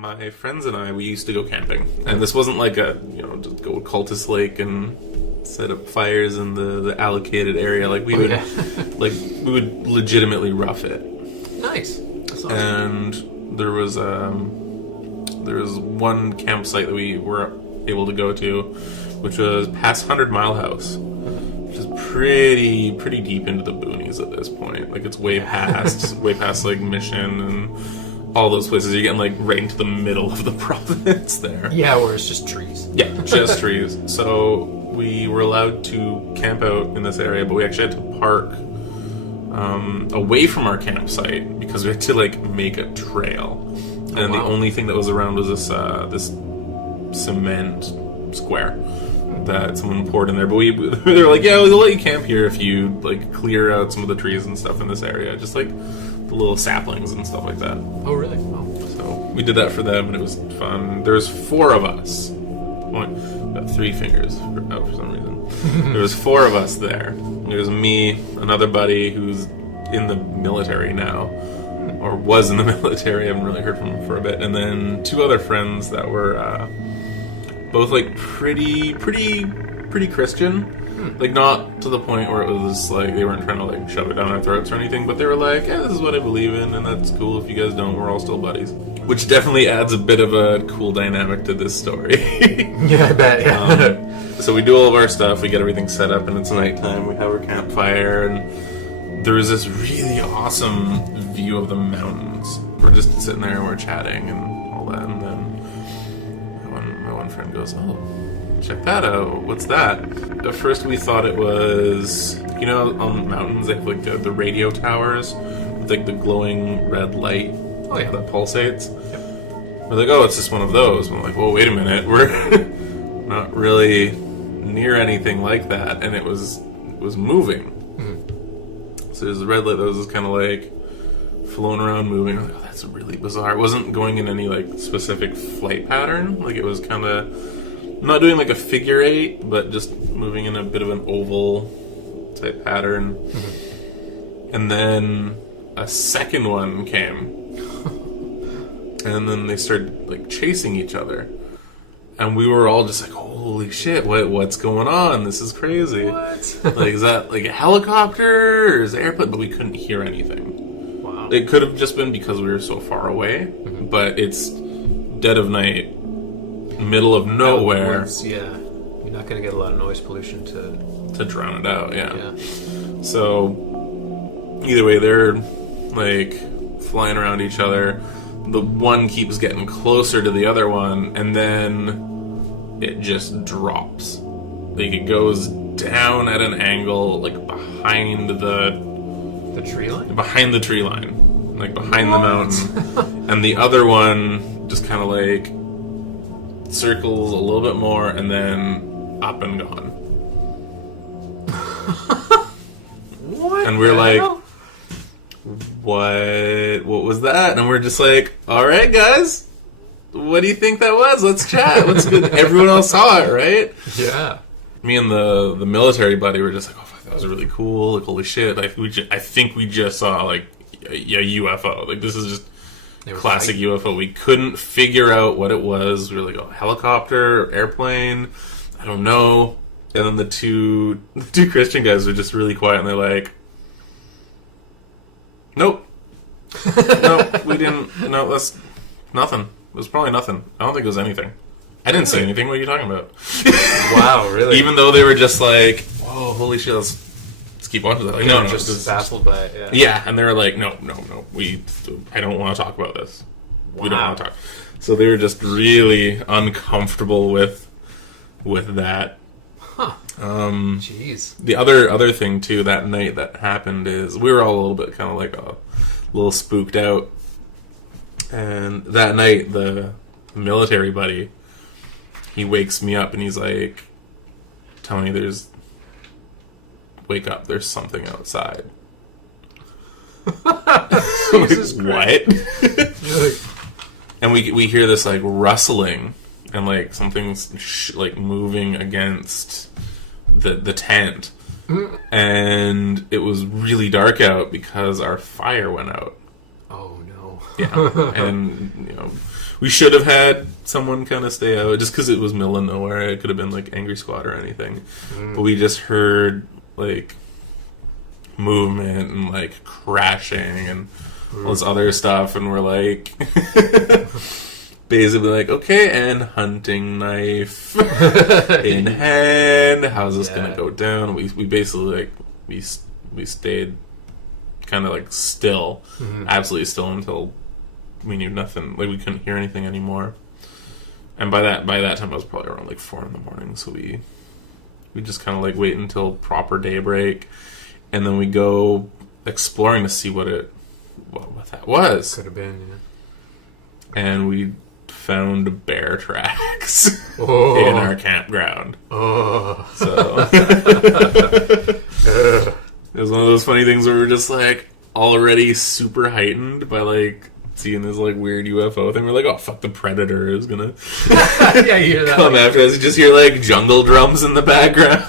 My friends and I, we used to go camping, and this wasn't like a, just go to Cultus Lake and set up fires in the allocated area. Like we would, like we would legitimately rough it. Nice. That's awesome. And there was one campsite that we were able to go to, which was past 100 Mile House, which is pretty deep into the boonies at this point. Like it's way past like Mission and all those places. You're getting like right into the middle of the province there. Yeah, where it's just trees. Yeah, just trees. So we were allowed to camp out in this area, but we actually had to park away from our campsite because we had to like make a trail. And the only thing that was around was this cement square that someone poured in there. But they were like, yeah, we'll let you camp here if you like clear out some of the trees and stuff in this area, just like the little saplings and stuff like that. Oh, really? Oh. So we did that for them, and it was fun. There was 4 of us. Got 3 fingers out for some reason. There was 4 of us there. There was me, another buddy who's in the military now, or was in the military. I haven't really heard from him for a bit. And then 2 other friends that were both like pretty Christian. Like not to the point where it was like they weren't trying to like shove it down our throats or anything, but they were like, yeah, this is what I believe in, and that's cool. If you guys don't, we're all still buddies. Which definitely adds a bit of a cool dynamic to this story. Yeah, I bet. Yeah. So we do all of our stuff, we get everything set up, and it's nighttime. We have our campfire, and there was this really awesome view of the mountains. We're just sitting there and we're chatting and all that, and then my one friend goes, "Oh, check that out. What's that?" At first we thought it was, on mountains they have like the radio towers with like the glowing red light that pulsates. Yep. We're like, oh, it's just one of those. And I'm like, well, wait a minute. We're not really near anything like that. And it was moving. Mm-hmm. So there's a red light that was just kind of like flown around moving. I'm like, oh, that's really bizarre. It wasn't going in any like specific flight pattern. Like it was kind of not doing like a figure 8, but just moving in a bit of an oval type pattern. Mm-hmm. And then a second one came. And then they started like chasing each other. And we were all just like, holy shit, what's going on? This is crazy. What? Like, is that like a helicopter or is it an airplane? But we couldn't hear anything. Wow. It could have just been because we were so far away. Mm-hmm. But it's dead of night, middle of nowhere. Yeah, you're not going to get a lot of noise pollution to drown it out. Yeah. So either way, they're like flying around each other. The one keeps getting closer to the other one, and then it just drops. Like it goes down at an angle, like behind the tree line. Behind the tree line, like behind the mountain, and the other one just kind of like circles a little bit more, and then up and gone. What? And we're like, what was that? And we're just like, all right, guys, what do you think that was? Let's chat. Let's good. Everyone else saw it, right? Yeah. Me and the military buddy were just like, oh, fuck, that was really cool. Like, holy shit. Like, I think we just saw like a UFO. Like, this is just classic UFO. We couldn't figure out what it was. We were like, oh, helicopter, airplane, I don't know. And then the two Christian guys were just really quiet, and they're like, nope. No, we didn't. No, that's nothing. It was probably nothing. I don't think it was anything. I didn't say anything. What are you talking about? Wow, really? Even though they were just like, whoa, holy shit, let's keep watching that. Like, no, just baffled by it, yeah. Yeah, and they were like, no, I don't want to talk about this. Wow. We don't want to talk. So they were just really uncomfortable with that. Huh. Jeez. The other thing too that night that happened is we were all a little bit kind of like a little spooked out, and that night the military buddy, he wakes me up and he's like, Tony, wake up, there's something outside. Jesus Christ. What? And we hear this like rustling and like something's like moving against the tent, and it was really dark out because our fire went out. Oh no. Yeah. And We should have had someone kind of stay out just because it was middle of nowhere. It could have been like Angry Squad or anything. But we just heard like movement and like crashing and all this other stuff, and we're like basically like, okay, and hunting knife in hand. How's this gonna go down? We basically like we stayed kind of like still, absolutely still until we knew nothing. Like we couldn't hear anything anymore. And by that time, it was probably around like 4 a.m. So we just kind of like wait until proper daybreak, and then we go exploring to see what that was. Could have been, yeah. And we found bear tracks in our campground. So it was one of those funny things where we're just like already super heightened by like seeing this like weird UFO thing. We're like, oh fuck, the predator is gonna yeah, you hear that, come like, after us. You just hear like jungle drums in the background.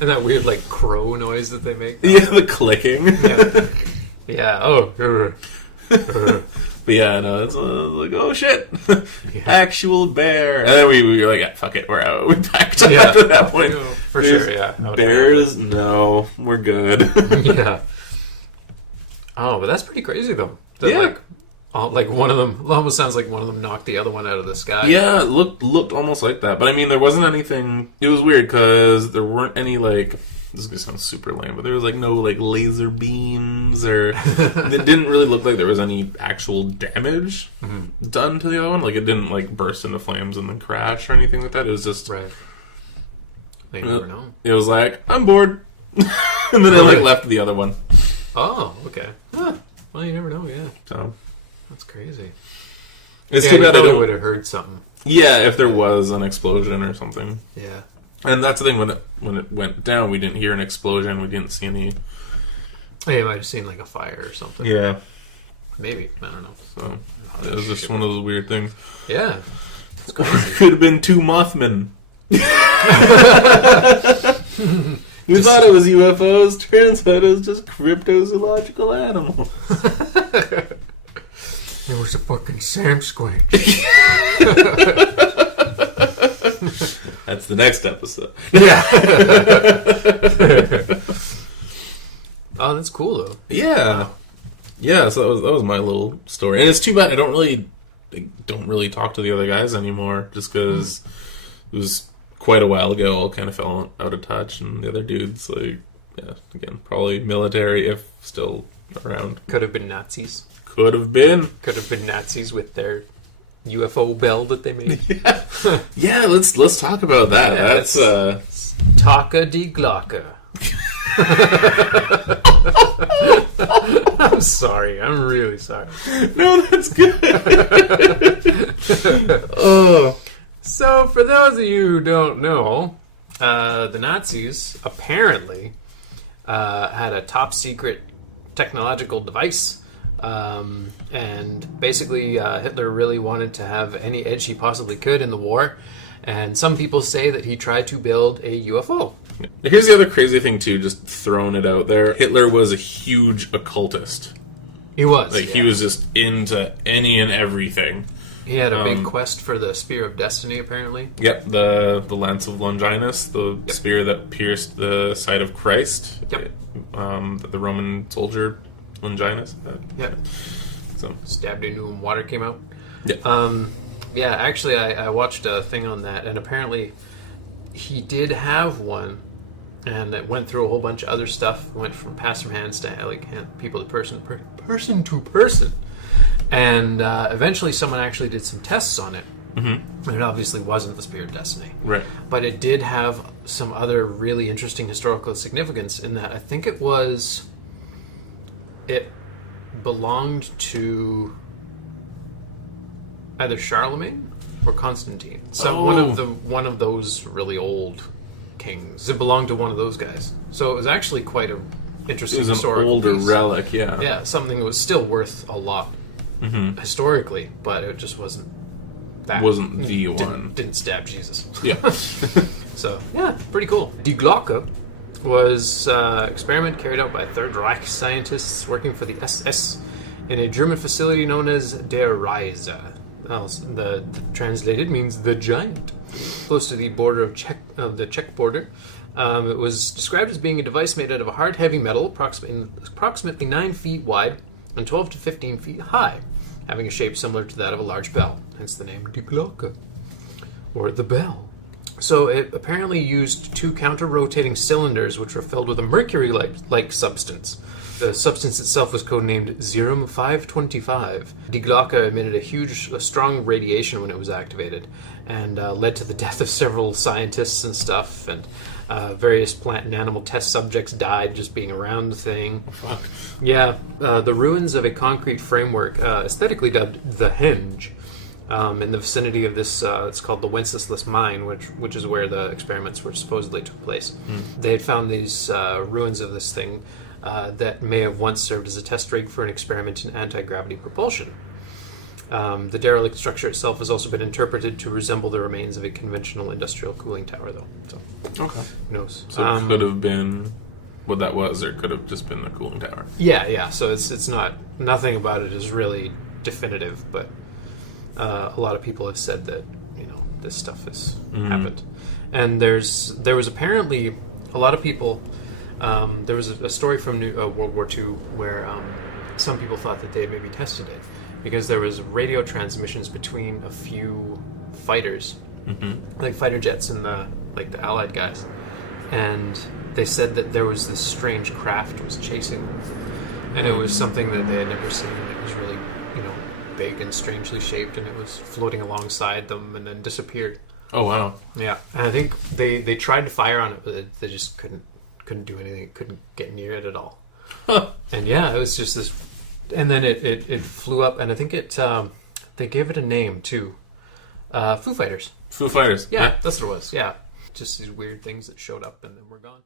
and that weird like crow noise that they make. Yeah, the clicking. Yeah. Oh. But yeah, no, it's like, oh shit, actual bear. And then we were like, yeah, fuck it, we're out. We packed up after that point. For sure, yeah. Bears, no, we're good. Yeah. Oh, but that's pretty crazy though. That, like one of them almost sounds like one of them knocked the other one out of the sky. Yeah, it looked almost like that. But I mean, there wasn't anything. It was weird because there weren't any like. This is gonna sound super lame, but there was like no like laser beams, or it didn't really look like there was any actual damage done to the other one. Like it didn't like burst into flames and then crash or anything like that. It was just right. They never know. It was like, I'm bored, and then I like left the other one. Oh, okay. Huh. Well, you never know. Yeah. So that's crazy. It's too bad I would have heard something. Yeah, if there was an explosion or something. Yeah. And that's the thing, when it went down, we didn't hear an explosion, we didn't see any... Oh, you might have seen like a fire or something. Yeah. Maybe, I don't know. So, it was just one of those weird things. Yeah. It's Could have been 2 Mothmen. We thought it was UFOs, turns out it was just cryptozoological animals. It was a fucking Sam Squanch. That's the next episode. Yeah. Oh, that's cool though. Yeah. Yeah, so that was my little story. And it's too bad I don't really talk to the other guys anymore, just because it was quite a while ago. All kind of fell out of touch, and the other dudes, like, yeah, again, probably military if still around. Could have been Nazis. Could have been Nazis with their UFO bell that they made. Yeah, yeah. Let's talk about that. Yeah, that's Taka die Glocke. I'm sorry. I'm really sorry. No, that's good. Oh. So, for those of you who don't know, the Nazis apparently had a top secret technological device. And basically, Hitler really wanted to have any edge he possibly could in the war. And some people say that he tried to build a UFO. Here's the other crazy thing, too, just throwing it out there. Hitler was a huge occultist. He was. Like, he was just into any and everything. He had a big quest for the Spear of Destiny, apparently. Yep, the Lance of Longinus, the spear that pierced the side of Christ. Yep. The Roman soldier Longinus. Yeah. So stabbed into him, water came out. Yeah. Yeah, actually, I watched a thing on that, and apparently he did have one, and it went through a whole bunch of other stuff. Went from passed from hands to people to person to person, and eventually someone actually did some tests on it. Mm-hmm. And it obviously wasn't the Spear of Destiny, right? But it did have some other really interesting historical significance in that I think it belonged to either Charlemagne or Constantine. So one of those really old kings. It belonged to one of those guys. So it was actually quite an interesting historical. It was an older piece. relic, yeah. Yeah, something that was still worth a lot historically, but it just wasn't that. Wasn't the one. Didn't stab Jesus. Yeah. So, yeah, pretty cool. Die Glocke was an experiment carried out by Third Reich scientists working for the SS in a German facility known as Der Reise. the translated means the giant. Close to the border of the Czech border. It was described as being a device made out of a hard, heavy metal, approximately 9 feet wide and 12 to 15 feet high, having a shape similar to that of a large bell, hence the name Die Glocke, or the bell. So it apparently used 2 counter-rotating cylinders which were filled with a mercury-like substance. The substance itself was codenamed Zerum 525. Die Glocke emitted a strong radiation when it was activated, and led to the death of several scientists and stuff, and various plant and animal test subjects died just being around the thing. Fuck. Yeah, the ruins of a concrete framework, aesthetically dubbed the Henge, in the vicinity of this, it's called the Wenceslas Mine, which is where the experiments were supposedly took place. They had found these ruins of this thing that may have once served as a test rig for an experiment in anti-gravity propulsion. The derelict structure itself has also been interpreted to resemble the remains of a conventional industrial cooling tower, though. So, Okay. who knows? So it could have been what that was, or it could have just been a cooling tower. Yeah. So it's not, nothing about it is really definitive, but a lot of people have said that this stuff has happened, and there was apparently a lot of people. There was a story from World War II where some people thought that they had maybe tested it because there was radio transmissions between a few fighters, like fighter jets and the Allied guys, and they said that there was this strange craft was chasing them, and it was something that they had never seen. It was really big and strangely shaped, and it was floating alongside them and then disappeared. Oh wow. Yeah, and I think they tried to fire on it, but they just couldn't do anything. Couldn't get near it at all. And yeah, it was just this, and then it flew up, and I think they gave it a name too. Foo Fighters. Foo Fighters. Yeah, that's what it was. Yeah, just these weird things that showed up and then were gone.